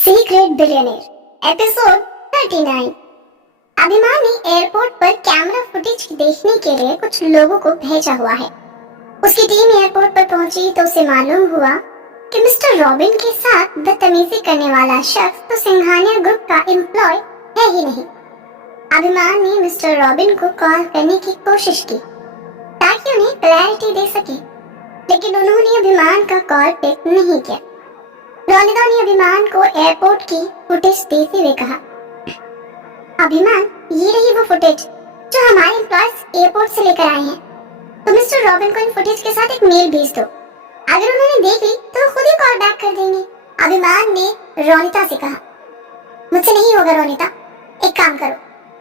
Secret billionaire episode 39। अभिमान ने airport पर कैमरा फुटेज देखने के लिए कुछ लोगों को भेजा हुआ है। उसकी टीम एयरपोर्ट पर पहुंची तो उसे मालूम हुआ कि मिस्टर रॉबिन के साथ बदतमीजी करने वाला शख्स तो सिंघानिया ग्रुप का एम्प्लॉय है ही नहीं। अभिमान ने मिस्टर रॉबिन को कॉल करने की कोशिश की ताकि उन्हें क्लैरिटी दे सके, लेकिन उन्होंने अभिमान का कॉल पिक नहीं किया। रोनिता ने अभिमान को एयरपोर्ट की फुटेज देते हुए कहा, अभिमान, ये रही वो फुटेज जो हमारे एम्प्लॉयज एयरपोर्ट से लेकर आए हैं। तो मिस्टर रॉबिन को इन फुटेज के साथ एक मेल भेज दो। अगर उन्होंने देख ली तो खुद ही कॉल बैक कर देंगे। अभिमान ने रोनिता से कहा, मुझसे नहीं होगा रोनिता, एक काम करो,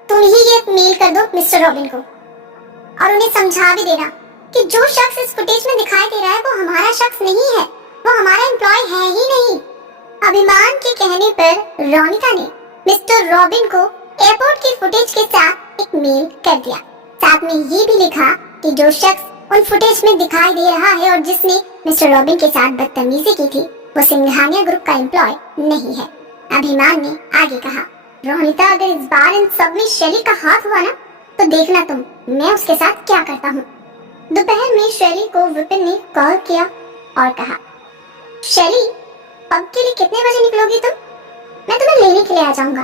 तुम ही ये मेल कर दो मिस्टर रॉबिन को और उन्हें समझा भी देना कि जो शख्स इस फुटेज में दिखाई दे रहा है वो हमारा शख्स नहीं है, वो हमारा एम्प्लॉय है ही नहीं। अभिमान के कहने पर रोनिता ने मिस्टर रॉबिन को एयरपोर्ट की फुटेज के साथ एक मेल कर दिया। साथ में ये भी लिखा कि जो शख्स उन फुटेज में दिखाई दे रहा है और जिसने मिस्टर रॉबिन के साथ बदतमीजी की थी वो सिंघानिया ग्रुप का एम्प्लॉय नहीं है। अभिमान ने आगे कहा, रोनिता, अगर इस बार इन सब में शैली का हाथ हुआ ना तो देखना तुम, मैं उसके साथ क्या करता हूँ। दोपहर में शैली को विपिन ने कॉल किया और कहा, शैली, पब के लिए कितने बजे निकलोगी तुम? मैं तुम्हें लेने के लिए आ जाऊंगा।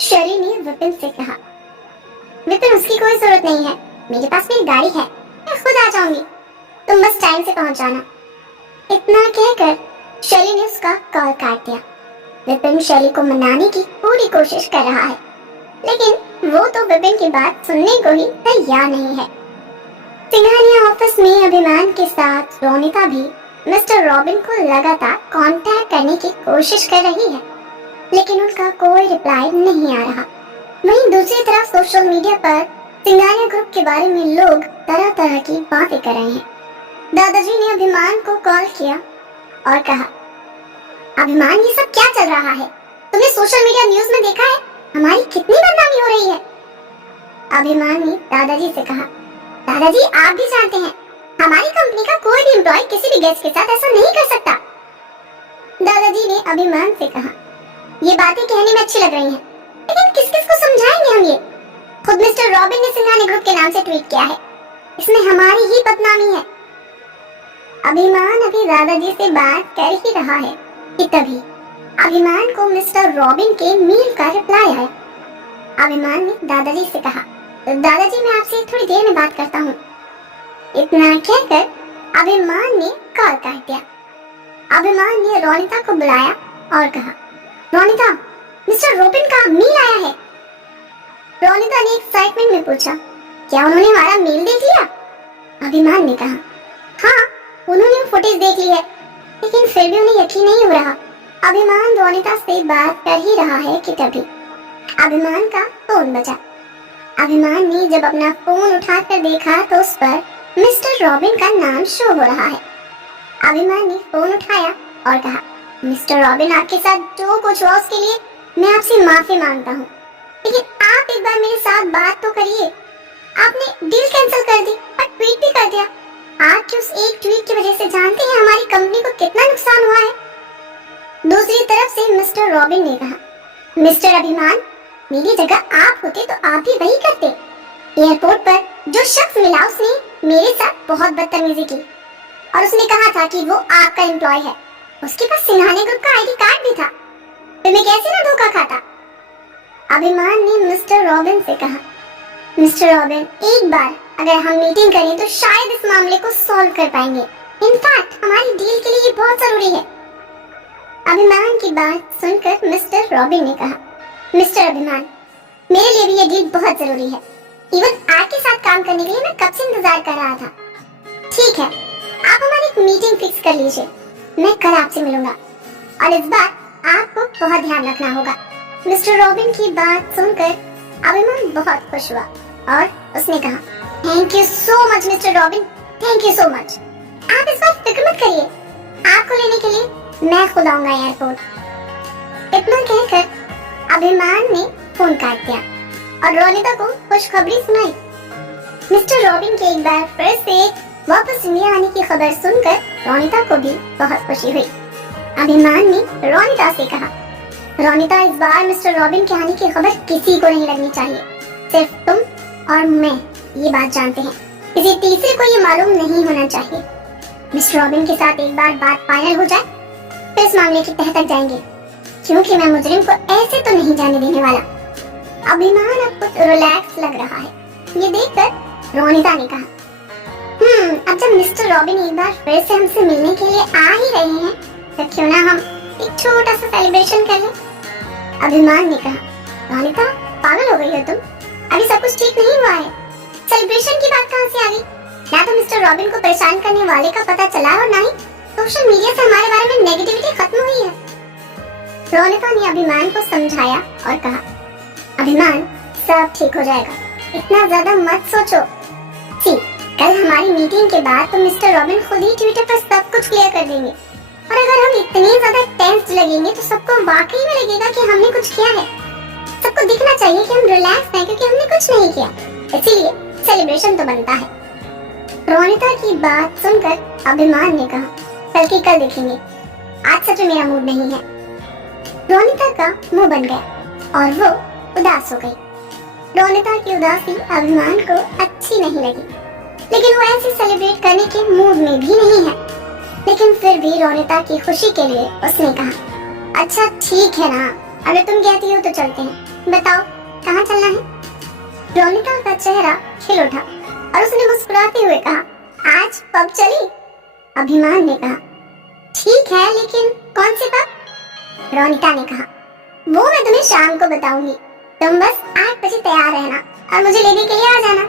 शैली ने विपिन से कहा, विपिन, उसकी कोई जरूरत नहीं है, मेरे पास मेरी गाड़ी है, मैं खुद आ जाऊंगी, तुम बस टाइम से पहुंच जाना। इतना कहकर शैली ने उसका कॉल काट दिया। विपिन शैली को मनाने की पूरी कोशिश कर रहा है, लेकिन वो तो विपिन की बात सुनने को ही तैयार नहीं है। सिंघानिया ऑफिस में अभिमान के साथ रोनिता भी मिस्टर रॉबिन को लगातार कांटेक्ट करने की कोशिश कर रही है, लेकिन उनका कोई रिप्लाई नहीं आ रहा। वहीं दूसरी तरफ सोशल मीडिया पर सिंघानिया ग्रुप के बारे में लोग तरह तरह की बातें कर रहे हैं। दादाजी ने अभिमान को कॉल किया और कहा, अभिमान, ये सब क्या चल रहा है? तुमने सोशल मीडिया न्यूज में देखा है हमारी कितनी बदनामी हो रही है? अभिमान ने दादाजी से कहा, दादाजी, आप भी जानते हैं हमारी कंपनी का कोई भी एम्प्लॉय किसी भी गेस्ट के साथ ऐसा नहीं कर सकता। दादाजी ने अभिमान से कहा, ये बातें कहने में अच्छी लग रही हैं, लेकिन किस किस को समझाएंगे हम ये? खुद मिस्टर रॉबिन ने सिंघानिया ग्रुप के नाम से ट्वीट किया है, इसमें हमारी ही बदनामी है। अभिमान अभी दादाजी से बात कर ही रहा है कि तभी अभिमान को मिस्टर रॉबिन के मेल का रिप्लाई आया। अभिमान ने दादाजी से कहा, दादाजी, मैं आपसे थोड़ी देर में बात करता हूँ। इतना कहकर अभिमान ने कॉल काट दिया। अभिमान ने रोनिता को बुलाया और कहा, रोनिता, मिस्टर रॉबिन का मेल आया है। रोनिता ने एक्साइटमेंट में पूछा, क्या उन्होंने हमारा मेल देख लिया? अभिमान ने कहा, हाँ, उन्होंने फुटेज देख ली है, लेकिन फिर भी उन्हें यकीन नहीं हो रहा। अभिमान रोनिता से बात कर ही रहा है कि तभी अभिमान का फोन बजा। अभिमान ने जब अपना फोन उठाकर देखा तो उस पर मिस्टर रॉबिन का नाम शो हो रहा है। अभिमान ने फोन उठाया और कहा, मिस्टर रॉबिन, आपके साथ जो कुछ हुआ उसके लिए मैं आपसे माफी मांगता हूँ, लेकिन आप एक बार मेरे साथ बात तो करिए। आपने डील कैंसिल कर दी और ट्वीट भी कर दिया। आपके उस एक ट्वीट की वजह से जानते हैं हमारी कंपनी को कितना नुकसान हुआ है। दूसरी तरफ से मिस्टर रॉबिन ने कहा, मिस्टर अभिमान, मेरी जगह आप होते तो आप भी वही करते। एयरपोर्ट पर जो शख्स मिला उसने मेरे साथ बहुत बदतमीजी की और उसने कहा था कि वो आपका एम्प्लॉय है। उसके पास सिंघानिया ग्रुप का आईडी कार्ड भी था, तो मैं कैसे ना धोखा खाता। अभिमान ने मिस्टर रॉबिन से कहा, मिस्टर रॉबिन, एक बार अगर हम मीटिंग करें तो शायद इस मामले को सॉल्व कर पाएंगे। इनफैक्ट हमारी डील के लिए ये बहुत जरूरी है। अभिमान की बात सुनकर मिस्टर रॉबिन ने कहा, मिस्टर अभिमान, मेरे लिए भी ये डील बहुत जरूरी है। इवन आपके साथ काम करने के लिए मैं कब से इंतजार कर रहा था। ठीक है, आप हमारी एक मीटिंग फिक्स कर लीजिए, मैं कल आपसे मिलूंगा और इस बार आपको बहुत ध्यान रखना होगा। मिस्टर रॉबिन की बात सुनकर अभिमान बहुत खुश हुआ और उसने कहा, thank you so much mister robin, thank you so much. आप इस बार फिक्र मत करिए, आपको लेने के लिए मैं खुद आऊंगा एयरपोर्ट। इतना कहकर अभिमान ने फोन काट दिया और रोनिता को खुशखबरी सुनाई। मिस्टर रॉबिन के एक बार फिर से वापस इंडिया आने की खबर सुनकर रोनिता को भी बहुत खुशी हुई। अभिमान ने रोनिता से कहा, रोनिता, इस बार मिस्टर रॉबिन के आने की खबर किसी को नहीं लगनी चाहिए। सिर्फ तुम और मैं ये बात जानते हैं, किसी तीसरे को ये मालूम नहीं होना चाहिए। मिस्टर रॉबिन के साथ एक बार बात फाइनल हो जाए फिर इस मामले की तह तक जाएंगे, क्योंकि मैं मुजरिम को ऐसे तो नहीं जाने देने वाला। अभिमान अब कुछ रिलैक्स लग रहा है। ये देखकर रोनिता ने कहा, अब जब मिस्टर रॉबिन एक बार फिर से हमसे मिलने के लिए आ ही रहे हैं तो क्यों ना हम एक छोटा सा सेलिब्रेशन कर लें। अभिमान ने कहा, रोनिता, पागल हो गई हो तुम? अभी सब कुछ ठीक नहीं हुआ है। सेलिब्रेशन की बात कहाँ से आ गई? ना तो मिस्टर रॉबिन को परेशान करने वाले का पता चला और ना ही सोशल मीडिया से हमारे बारे में नेगेटिविटी खत्म हुई है। रोनिता ने अभिमान को समझाया और कहा, अभिमान, सब ठीक हो जाएगा, इतना ज्यादा मत सोचो। सी, कल हमारी मीटिंग के बाद तो मिस्टर रॉबिन खुद ही ट्विटर पर सब कुछ क्लियर कर देंगे, और अगर हम इतने ज्यादा टेंस लगेंगे तो सबको वाकई में लगेगा कि हमने कुछ किया है। सबको दिखना चाहिए कि हम रिलैक्स हैं क्योंकि हमने कुछ नहीं किया, इसीलिए सेलिब्रेशन तो बनता है। रोनिता की बात सुनकर अभिमान ने कहा, कल की कल देखेंगे, आज सच में मेरा मूड नहीं है। रोनिता का मुंह बन गया और वो उदास हो गई। रोनिता की उदासी अभिमान को अच्छी नहीं लगी, लेकिन वो ऐसे सेलिब्रेट करने के मूड में भी नहीं है। लेकिन फिर भी रोनिता की खुशी के लिए उसने कहा, अच्छा ठीक है ना, अगर तुम कहती हो तो चलते हैं, बताओ कहाँ चलना है। रोनिता का चेहरा खिल उठा और उसने मुस्कुराते हुए कहा, आज पब चली। अभिमान ने कहा, ठीक है, लेकिन कौन से पब? रोनिता ने कहा, वो मैं तुम्हें शाम को बताऊंगी, तुम बस 8 बजे तैयार रहना और मुझे लेने के लिए आ जाना।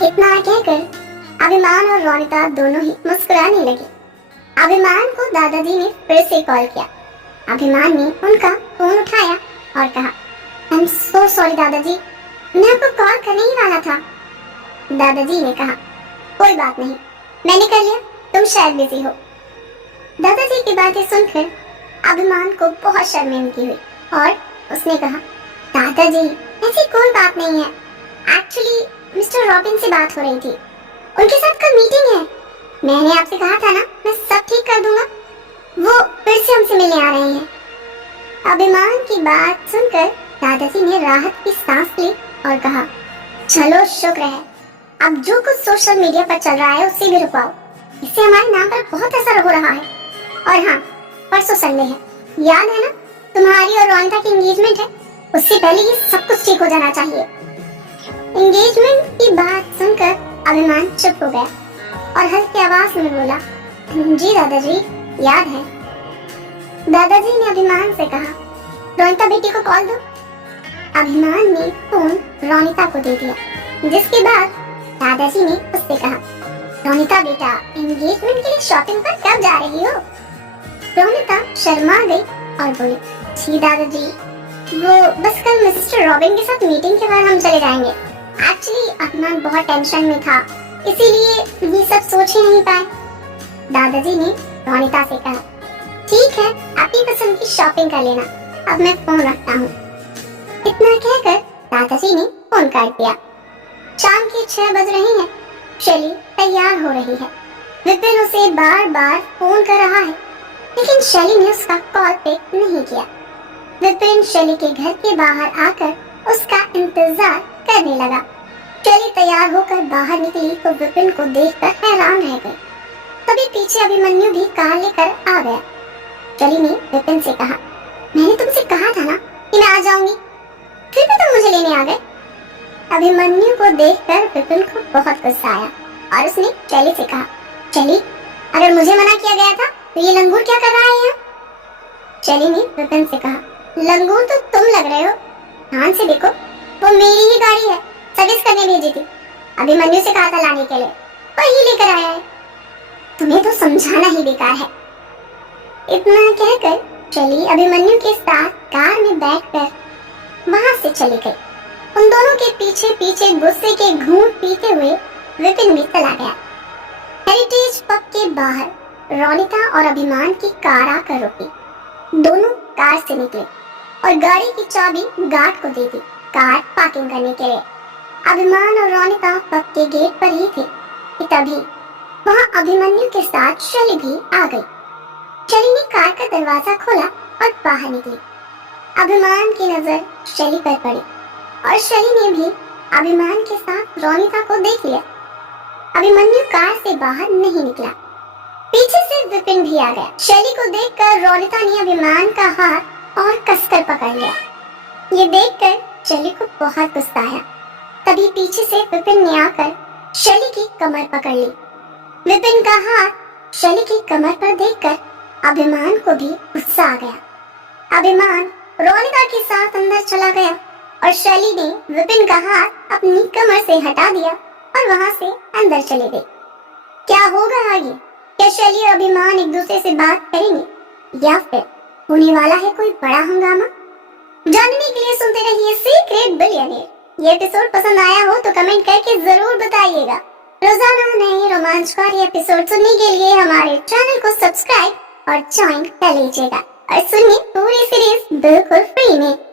इतना कहकर अभिमान और रोनिता दोनों ही मुस्कुराने लगे। अभिमान को दादाजी ने फिर से कॉल किया। अभिमान ने उनका फोन उठाया और कहा, आई एम सो सॉरी दादाजी, मैं आपको कॉल करने ही वाला था। दादाजी ने कहा, कोई बात नहीं, मैंने कर लिया, तुम शायद बिजी हो। दादाजी की बातें सुनकर अभिमान को बहुत शर्मिंदगी हुई और उसने कहा, दादाजी, ऐसी कोई बात नहीं है, एक्चुअली मिस्टर रॉबिन से बात हो रही थी, उनके साथ कल मीटिंग है। मैंने आपसे कहा था ना, मैं सब ठीक कर दूंगा, वो फिर से हमसे मिलने आ रहे हैं। अभिमान की बात सुनकर दादाजी ने राहत की सांस ली और कहा, चलो शुक्र है, अब जो कुछ सोशल मीडिया पर चल रहा है उसे भी रुकवाओ, इससे हमारे नाम पर बहुत असर हो रहा है। और हाँ, परसों संडे है, याद है ना, तुम्हारी और रोनिता की एंगेजमेंट है, उससे पहले ये सब कुछ ठीक हो जाना चाहिए। एंगेजमेंट की बात सुनकर अभिमान चुप हो गया और हल्की आवाज में बोला, जी दादाजी, याद है। दादाजी ने अभिमान से कहा, रोनिता बेटी को कॉल दो। अभिमान ने फोन रोनिता को दे दिया, जिसके बाद दादाजी ने उससे कहा, रोनिता बेटा, एंगेजमेंट के लिए शॉपिंग पर कब जा रही हो? रोनिता शर्मा गई और बोली, जी दादाजी, वो बस कल मिस्टर रॉबिन के साथ मीटिंग के बाद हम चले जाएंगे। एक्चुअली अभिमान बहुत टेंशन में था, इसीलिए ये सब सोच ही नहीं पाए। दादाजी ने रोनिता से कहा, ठीक है, अपनी पसंद की शॉपिंग कर लेना, अब मैं फोन रखता हूँ। इतना कहकर दादाजी ने फोन काट दिया। शाम के 6 बज रहे हैं। शैली तैयार हो रही है। विपिन उसे बार बार फोन कर रहा है, लेकिन शैली ने उसका कॉल पिक नहीं किया। विपिन शैली के घर के बाहर आकर उसका इंतजार करने लगा। शैली तैयार होकर बाहर निकली तो विपिन को देखकर हैरान रह गई। तभी पीछे अभिमन्यु भी कार लेकर आ गया। शैली ने विपिन से कहा, मैंने तुमसे कहा था ना कि मैं आ जाऊंगी, फिर भी तुम मुझे लेने आ गए। अभिमन्यु को देखकर विपिन को बहुत गुस्सा आया और उसने शैली से कहा, शैली, अगर मुझे मना किया गया था तो ये लंगूर क्या कर रहा है यहाँ? शैली ने विपिन से कहा, लंगूर तो तुम लग रहे हो, ध्यान से देखो, वो मेरी ही गाड़ी है, सर्विस करने भेजी थी, अभिमन्यु से कहा था लाने के लिए, वही लेकर आया है, तुम्हें तो समझाना ही बेकार है। इतना कहकर शैली अभिमन्यु के साथ कार में बैठकर वहां से चली गई। उन दोनों के पीछे पीछे गुस्से के घूंट पीते हुए विपिन भी चला गया। हेरिटेज पब के बाहर रोनिता और अभिमान की कार आकर रुकी। दोनों कार से निकले और गाड़ी की चाबी गार्ड को दे दी कार पार्किंग करने के लिए। अभिमान और रोनिता पब के गेट पर ही थे कि तभी वहां अभिमन्यु के साथ शैली भी आ गई। शैली ने कार का दरवाजा खोला और बाहर निकली। अभिमान की नजर शैली पर पड़ी और शैली ने भी अभिमान के साथ रोनिता को देख लिया। अभिमन्यु कार से बाहर नहीं निकला। पीछे से विपिन भी आ गया। शैली को देखकर रोनिता ने अभिमान का हाथ और कसकर पकड़ लिया। ये देखकर शैली को बहुत गुस्सा आया। तभी पीछे से विपिन ने आकर शैली की कमर पकड़ ली। विपिन का हाथ शैली की कमर पर देखकर अभिमान को भी गुस्सा आ गया। अभिमान रोनिता के साथ अंदर चला गया और शैली ने विपिन का हाथ अपनी कमर से हटा दिया और वहां से अंदर चले गई। क्या होगा आगे? क्या शैली और अभिमान एक दूसरे से बात करेंगे या फिर होने वाला है कोई बड़ा हंगामा? जानने के लिए सुनते रहिए सीक्रेट बिलियनेयर। ये एपिसोड पसंद आया हो तो कमेंट करके जरूर बताइएगा। रोजाना नए रोमांचकारी एपिसोड सुनने के लिए हमारे चैनल को सब्सक्राइब और ज्वाइन कर लीजिएगा और सुनिए पूरी सीरीज बिल्कुल फ्री में।